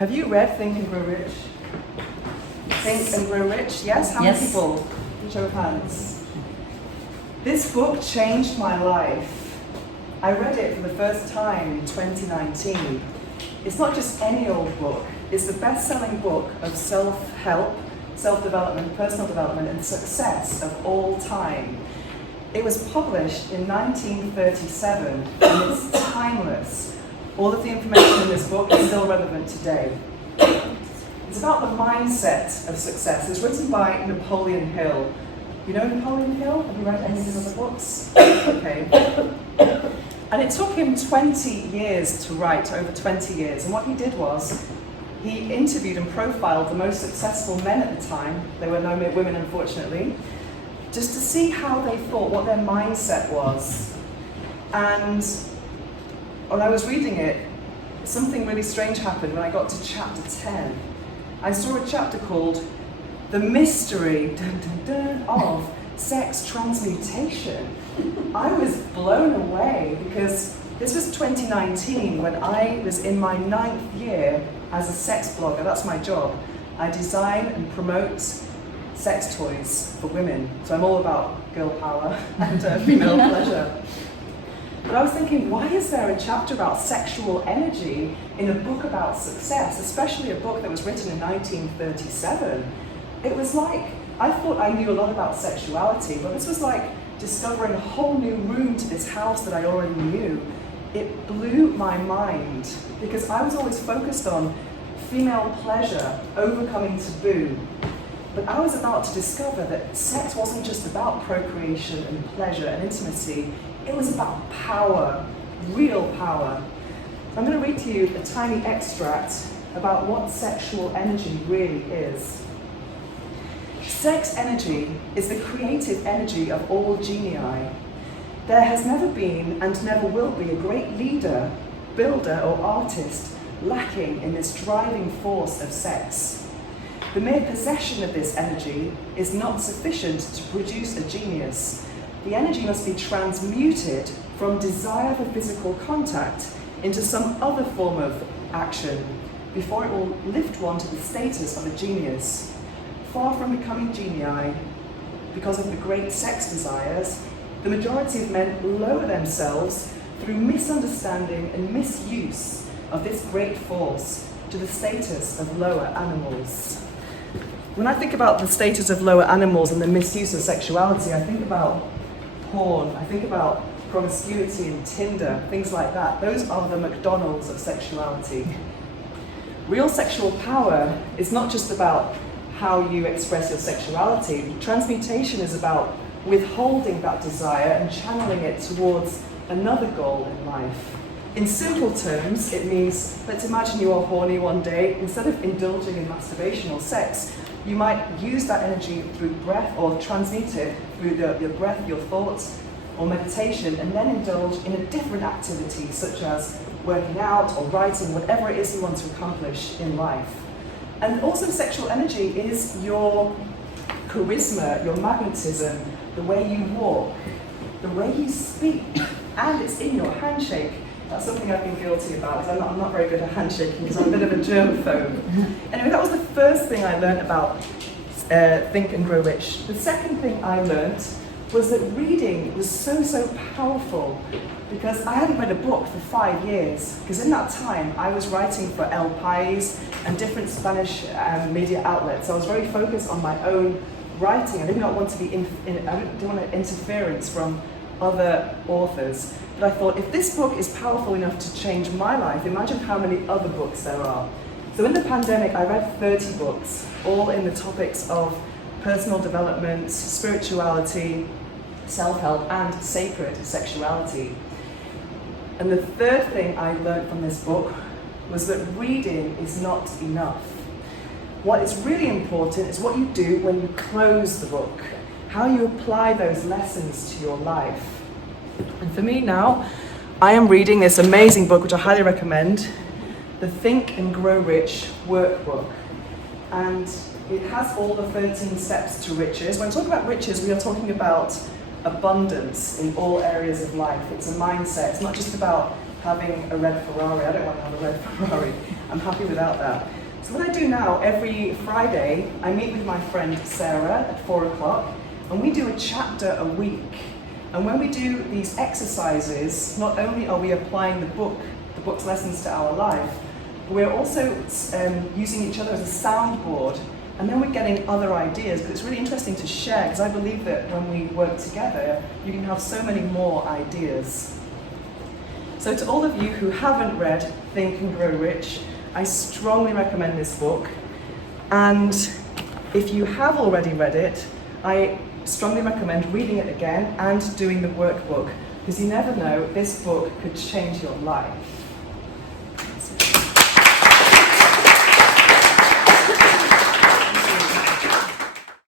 Have you read Think and Grow Rich? Think and Grow Rich? Yes? How many people? Show of hands. This book changed my life. I read it for the first time in 2019. It's not just any old book. It's the best-selling book of self-help, self-development, personal development, and success of all time. It was published in 1937, and it's timeless. All of the information in this book is still relevant today. It's about the mindset of success. It's written by Napoleon Hill. You know Napoleon Hill? Have you read any of his other books? Okay. And it took him 20 years to write, over 20 years. And what he did was, he interviewed and profiled the most successful men at the time. There were no women, unfortunately, just to see how they thought, what their mindset was. And when I was reading it, something really strange happened when I got to chapter 10. I saw a chapter called The Mystery of Sex Transmutation. I was blown away because this was 2019 when I was in my 9th year as a sex blogger. That's my job. I design and promote sex toys for women. So I'm all about girl power and female pleasure. But I was thinking, why is there a chapter about sexual energy in a book about success, especially a book that was written in 1937? It was like, I thought I knew a lot about sexuality, but this was like discovering a whole new room to this house that I already knew. It blew my mind because I was always focused on female pleasure, overcoming taboo. But I was about to discover that sex wasn't just about procreation and pleasure and intimacy. It was about power, real power. I'm going to read to you a tiny extract about what sexual energy really is. Sex energy is the creative energy of all genii. There has never been and never will be a great leader, builder, or artist lacking in this driving force of sex. The mere possession of this energy is not sufficient to produce a genius. The energy must be transmuted from desire for physical contact into some other form of action before it will lift one to the status of a genius. Far from becoming genii, because of the great sex desires, the majority of men lower themselves through misunderstanding and misuse of this great force to the status of lower animals. When I think about the status of lower animals and the misuse of sexuality, I think about porn, I think about promiscuity and Tinder, things like that. Those are the McDonald's of sexuality. Real sexual power is not just about how you express your sexuality. Transmutation is about withholding that desire and channeling it towards another goal in life. In simple terms, it means, let's imagine you are horny one day. Instead of indulging in masturbation or sex, you might use that energy through breath or transmute it through your breath, your thoughts, or meditation, and then indulge in a different activity such as working out or writing, whatever it is you want to accomplish in life. And also sexual energy is your charisma, your magnetism, the way you walk, the way you speak, and it's in your handshake. That's something I've been guilty about, because I'm not very good at handshaking, because I'm a bit of a germaphobe. Anyway, that was the first thing I learned about Think and Grow Rich. The second thing I learned was that reading was so powerful, because I hadn't read a book for 5 years, because in that time I was writing for El País and different Spanish media outlets. I was very focused on my own writing. I did not want to be I didn't want interference from other authors. But I thought, if this book is powerful enough to change my life, imagine how many other books there are. So in the pandemic, I read 30 books, all in the topics of personal development, spirituality, self-help, and sacred sexuality. And the third thing I learned from this book was that reading is not enough. What is really important is what you do when you close the book, how you apply those lessons to your life. And for me now, I am reading this amazing book, which I highly recommend, the Think and Grow Rich workbook. And it has all the 13 steps to riches. When I talk about riches, we are talking about abundance in all areas of life. It's a mindset. It's not just about having a red Ferrari. I don't want to have a red Ferrari. I'm happy without that. So what I do now, every Friday, I meet with my friend Sarah at 4 o'clock, and we do a chapter a week. And when we do these exercises, not only are we applying the book's lessons to our life, but we're also using each other as a soundboard. And then we're getting other ideas, because it's really interesting to share, because I believe that when we work together, you can have so many more ideas. So to all of you who haven't read Think and Grow Rich, I strongly recommend this book. And if you have already read it, I strongly recommend reading it again and doing the workbook, because you never know, this book could change your life.